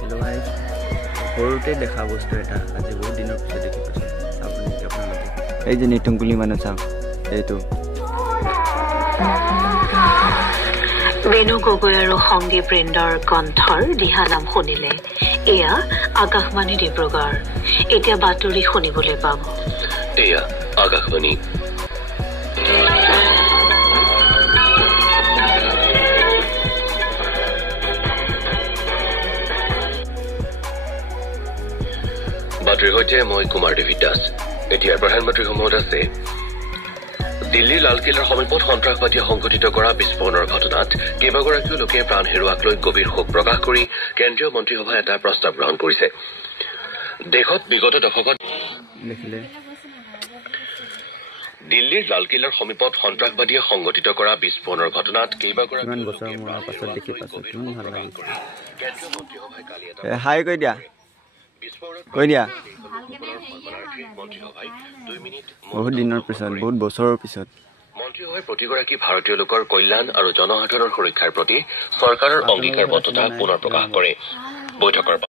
Hello' guys, সৰুতে দেখা বস্তু এটা আজি বহুত দিনৰ পিছত দেখি পাইছোঁ। চাওক নেকি আপোনালোকে, এই যে নিতুংকুলি মানুহ চাওক, এইটো বেণু গগৈ আৰু সংগী বৃন্দৰ কণ্ঠৰ দিহানাম শুনিলে। এয়া আকাশবাণী ডিব্ৰুগড়। এতিয়া বাতৰি শুনিবলৈ পাব। এয়া আকাশবাণী। বাতৰিৰ সৈতে মই কুমাৰ দেৱী দাস। এতিয়া প্ৰধানমন্ত্ৰীসমূহত আছে। দিল্লীৰ লালকিল্লাৰ সমীপত সন্ত্ৰাসবাদীয়ে সংঘটিত কৰা বিস্ফোৰণৰ ঘটনাত কেইবাগৰাকীও লোকে প্ৰাণ হেৰুওৱাক লৈ গভীৰ শোক প্ৰকাশ কৰি কেন্দ্ৰীয় মন্ত্ৰীসভাই এটা প্ৰস্তাৱ গ্ৰহণ কৰিছে। দেশত বিগত দশকত দিল্লীৰ লালকিল্লাৰ সমীপত সন্ত্ৰাসবাদীয়ে সংঘটিত কৰা বিস্ফোৰণৰ ঘটনাত কেইবাগৰাকীও লোকে প্ৰাণ হেৰুওৱাক লৈ গভীৰ শোক প্ৰকাশ কৰি কেন্দ্ৰীয় মন্ত্ৰীসভাই কালি এটা হাই কৈ দিয়া বহুত দিনৰ পিছত, বহুত বছৰৰ পিছত মন্ত্ৰীসভাই প্ৰতিগৰাকী ভাৰতীয় লোকৰ কল্যাণ আৰু জনসাধাৰণৰ সুৰক্ষাৰ প্ৰতি চৰকাৰৰ অংগীকাৰবদ্ধতা পুনৰ প্ৰকাশ কৰে। বৈঠকৰ